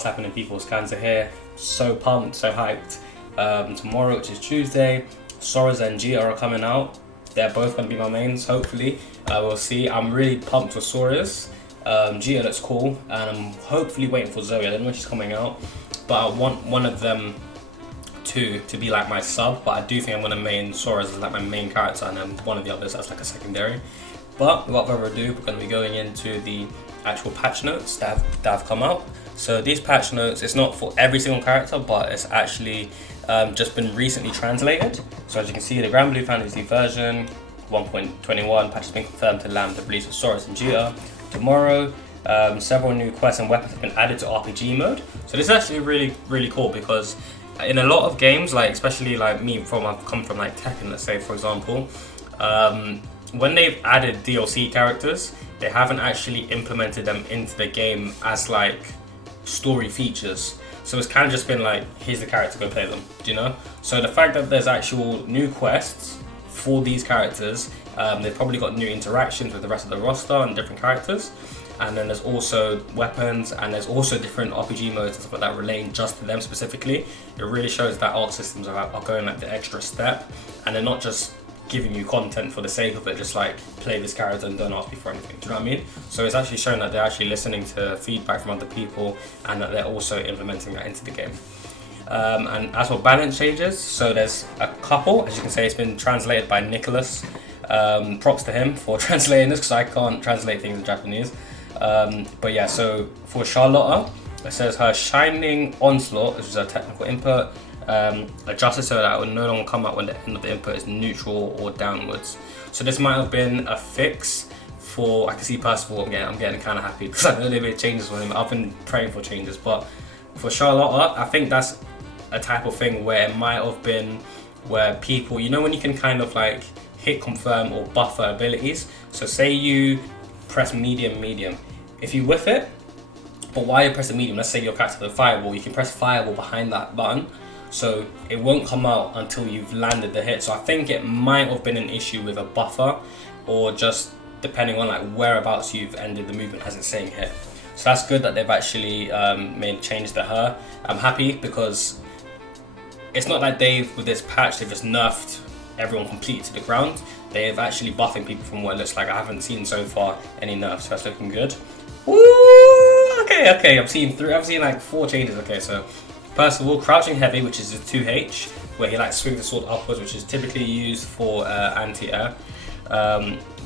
what's happening, people? It's Kanza here. So pumped, so hyped. Tomorrow, which is Tuesday, Soriz and Djeeta are coming out. They're both going to be my mains, hopefully. We'll see. I'm really pumped for Soriz. Djeeta looks cool, and I'm hopefully waiting for Zoe. I don't know when she's coming out, but I want one of them to be like my sub, but I do think I'm going to main Soriz as like my main character, and then one of the others as like a secondary. But without further ado, we're going to be going into the actual patch notes that have come out. So these patch notes, it's not for every single character, but it's actually just been recently translated. So as you can see, the GranBlue Fantasy version 1.21 patch has been confirmed to Lemme the release of Soriz and Djeeta tomorrow. Several new quests and weapons have been added to RPG mode. So this is actually really cool, because in a lot of games, like especially like me, I've come from like Tekken, let's say for example, when they've added DLC characters, they haven't actually implemented them into the game as like story features. So it's kind of just been like, here's the character, go play them, do you know? So the fact that there's actual new quests for these characters, they've probably got new interactions with the rest of the roster and different characters. And then there's also weapons, and there's also different RPG modes and stuff like that relating just to them specifically. It really shows that art systems are going like the extra step, and they're not just giving you content for the sake of it, just like play this character and don't ask me for anything. Do you know what I mean? So it's actually showing that they're actually listening to feedback from other people, and that they're also implementing that into the game. And as for balance changes, so there's a couple. As you can see, it's been translated by Nicholas. Props to him for translating this, because I can't translate things in Japanese. But yeah, so for Charlotta, it says her Shining Onslaught, which is a technical input, adjusted so that it will no longer come out when the end of the input is neutral or downwards. So this might have been a fix for, I can see Percival, I'm getting kind of happy because I know they made changes for him. I've been praying for changes, but for Charlotta, I think that's a type of thing where it might have been where people, you know, when you can kind of like hit confirm or buffer abilities. So say you press medium, if you whiff it, but while you press the medium, let's say your character with fireball, you can press fireball behind that button, so it won't come out until you've landed the hit. So I think it might have been an issue with a buffer, or just depending on like whereabouts you've ended the movement as it's saying hit. So that's good that they've actually made changes to her. I'm happy, because it's not like with this patch, they've just nerfed everyone completely to the ground. They've actually buffing people from what it looks like. I haven't seen so far any nerfs, so that's looking good. Ooh, okay, I've seen like 4 changes. Okay, so first of all, crouching heavy, which is a 2H, where he like swings the sword upwards, which is typically used for anti-air.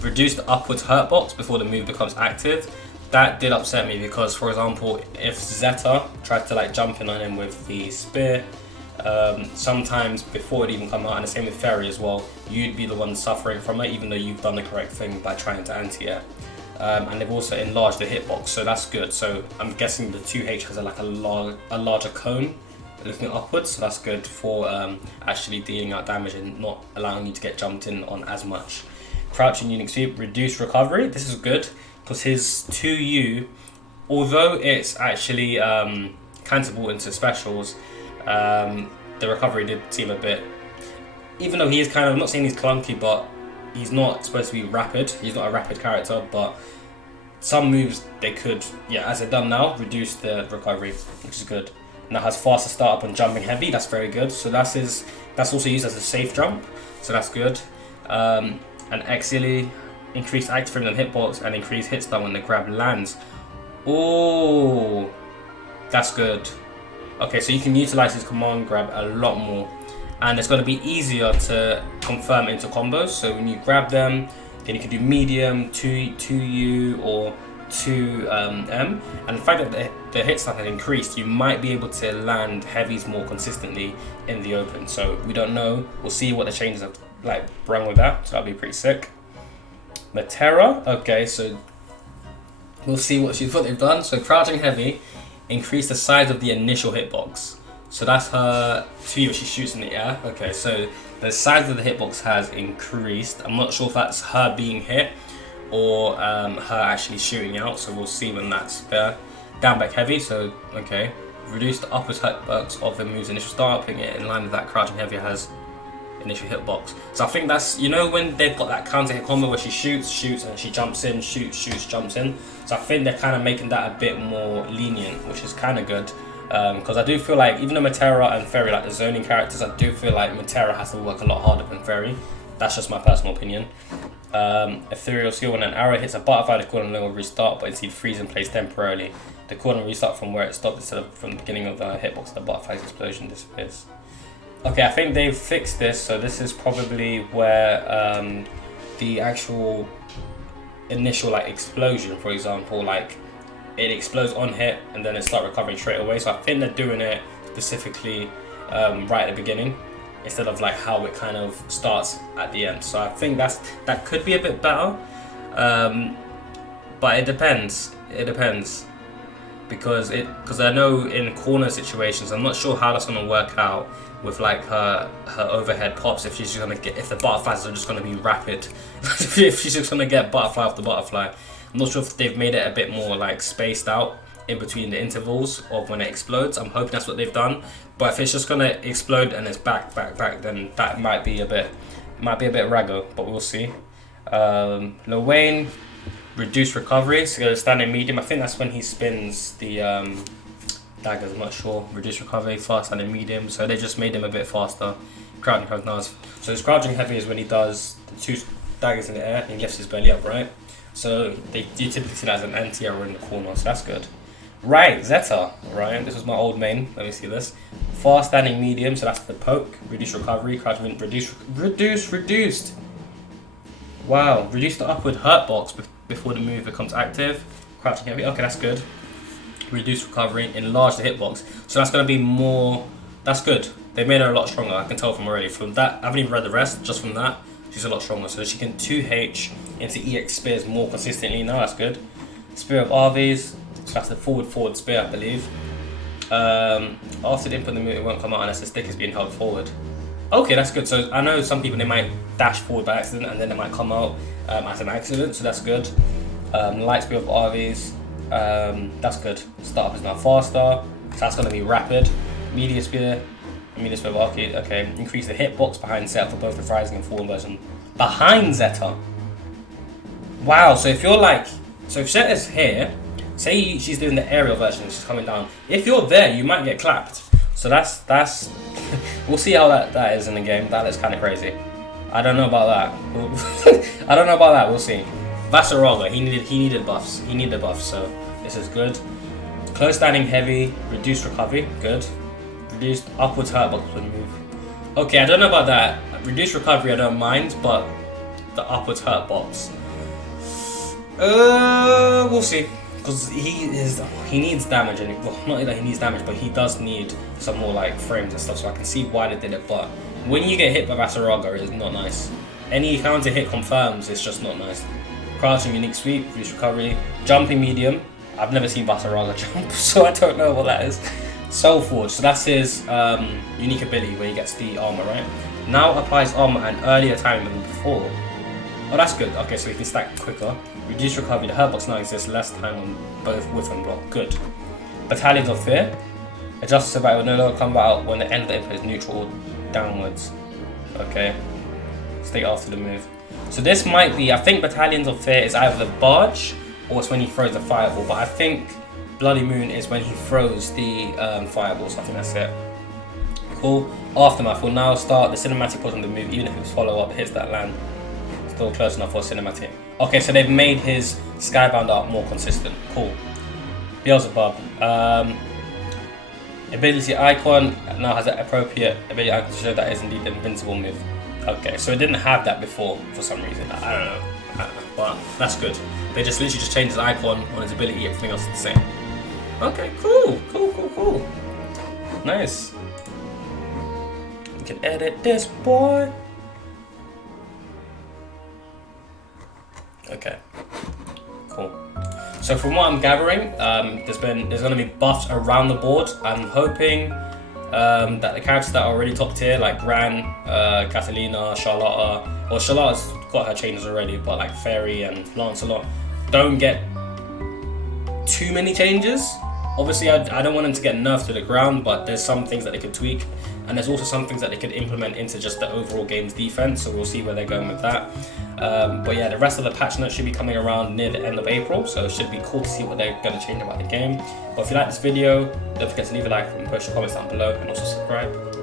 Reduce the upwards hurt box before the move becomes active. That did upset me, because for example, if Zeta tried to like jump in on him with the spear, sometimes before it even come out, and the same with Fairy as well, you'd be the one suffering from it, even though you've done the correct thing by trying to anti-air. And they've also enlarged the hitbox, so that's good. So I'm guessing the 2H has like a larger cone looking upwards, so that's good for actually dealing out damage and not allowing you to get jumped in on as much. Crouching unique sweep, reduced recovery. This is good, because his 2U, although it's actually countable into specials, the recovery did seem a bit, even though he is kind of, I'm not saying he's clunky, but he's not supposed to be rapid. He's not a rapid character, but some moves they could, as they've done now, reduce the recovery, which is good. Now has faster startup and jumping heavy. That's very good. So that's also used as a safe jump, so that's good. And Exili, increased active frame and hitbox, and increased hit stun when the grab lands. Oh, that's good. Okay, so you can utilize his command grab a lot more, and it's going to be easier to confirm into combos. So when you grab them, then you can do medium, 2U or 2M. And the fact that the hit stun has increased, you might be able to land heavies more consistently in the open. So we don't know. We'll see what the changes have like brought with that. So that'll be pretty sick. Matera, okay, so we'll see what they've done. So crouching heavy, increase the size of the initial hitbox. So that's her 2U, she shoots in the air. Okay, so the size of the hitbox has increased. I'm not sure if that's her being hit or her actually shooting out, so we'll see when that's there. Down back heavy, so okay. Reduce the upwards hitbox of the move's initial start, putting it in line with that. Crouching heavy has initial hitbox. So I think that's, you know, when they've got that counter hit combo where she shoots, and she jumps in, shoots, jumps in. So I think they're kind of making that a bit more lenient, which is kind of good. Because I do feel like, even though Matera and Fairy, like the zoning characters, I do feel like Matera has to work a lot harder than Fairy. That's just my personal opinion. Ethereal Seal, when an arrow hits a butterfly, the cooldown will restart, but instead freeze in place temporarily. The cooldown will restart from where it stopped instead of from the beginning of the hitbox. The butterfly's explosion disappears. Okay, I think they've fixed this, so this is probably where the actual initial like explosion, for example, like it explodes on hit and then it starts recovering straight away. So I think they're doing it specifically right at the beginning, instead of like how it kind of starts at the end. So I think that could be a bit better, but it depends. Because I know in corner situations, I'm not sure how that's gonna work out with like her overhead pops. If she's gonna get, if the butterflies are just gonna be rapid, if she's just gonna get butterfly after butterfly. I'm not sure if they've made it a bit more like spaced out in between the intervals of when it explodes. I'm hoping that's what they've done. But if it's just gonna explode and it's back, then that might be a bit raggo. But we'll see. Lil Wayne, reduced recovery, so standing medium. I think that's when he spins the daggers. I'm not sure. Reduced recovery, fast standing medium. So they just made him a bit faster. Crouching heavy now. So his crouching heavy is when he does the 2 daggers in the air and he lifts his belly up, right? So you typically see that as an anti-arrow in the corner. So that's good. Right, Zeta, right? This was my old main. Let me see this. Fast standing medium. So that's the poke. Reduced recovery. Crouching reduced. Wow. Reduce the upward hurt box before the move becomes active. Crouching heavy. Okay, that's good. Reduce recovery. Enlarge the hitbox. So that's going to be more. That's good. They made her a lot stronger. I can tell from already. From that, I haven't even read the rest. Just from that, she's a lot stronger. So she can 2H into EX spears more consistently now. That's good. Spear of Arvies. So that's the forward spear, I believe. After the input, the move, it won't come out unless the stick is being held forward. Okay, that's good. So I know some people, they might dash forward by accident and then it might come out as an accident, so that's good. Light speed of RVs, that's good. Startup is now faster, so that's going to be rapid. Media spear of arcade, okay. Increase the hitbox behind Zeta for both the rising and fallen version. Behind Zeta? Wow, so if you're like, so if Zeta's here, say she's doing the aerial version, she's coming down. If you're there, you might get clapped. So that's we'll see how that is in the game. That is kind of crazy. I don't know about that. I don't know about that. We'll see. Vasaraga, he needed buffs. He needed buffs, so this is good. Close standing heavy, reduced recovery, good. Reduced upwards hurt box when move. Okay, I don't know about that. Reduced recovery, I don't mind, but the upwards hurt box. We'll see. Because he needs damage, and well, not that he needs damage, but he does need some more like frames and stuff. So I can see why they did it. But when you get hit by Vasaraga, it's not nice. Any counter hit confirms, it's just not nice. Crouching unique sweep, reduce recovery, jumping medium. I've never seen Vasaraga jump, so I don't know what that is. Soul Forge, so that's his unique ability where he gets the armor, right? Now applies armor at an earlier time than before. Oh, that's good. Okay, so he can stack quicker. Reduce recovery. The hurt box now exists less time on both whiff and block. Good. Battalions of Fear. Adjust survival no longer come out when the end of the input is neutral or downwards. Okay. Stay after the move. So this might be, I think Battalions of Fear is either the barge or it's when he throws the fireball. But I think Bloody Moon is when he throws the fireball. So I think that's it. Cool. Aftermath will now start the cinematic portion of the move, even if its follow-up hits that land. Still close enough for cinematic. Okay, so they've made his Skybound art more consistent. Cool. Beelzebub. Ability icon now has an appropriate ability icon to show that is indeed an invincible move. Okay, so it didn't have that before for some reason. I don't know. But that's good. They just literally just changed his icon on his ability, everything else is the same. Okay, cool. Nice. We can edit this, boy. Okay, cool. So from what I'm gathering, there's gonna be buffs around the board. I'm hoping that the characters that are already top tier, like Gran, Catalina, Charlotta, or Charlotta's got her changes already, but like Fairy and Lancelot don't get too many changes. Obviously, I don't want them to get nerfed to the ground, but there's some things that they could tweak. and there's also some things that they could implement into just the overall game's defense, so we'll see where they're going with that. But yeah, the rest of the patch notes should be coming around near the end of April, so it should be cool to see what they're going to change about the game. But if you like this video, don't forget to leave a like and post your comments down below, and also subscribe.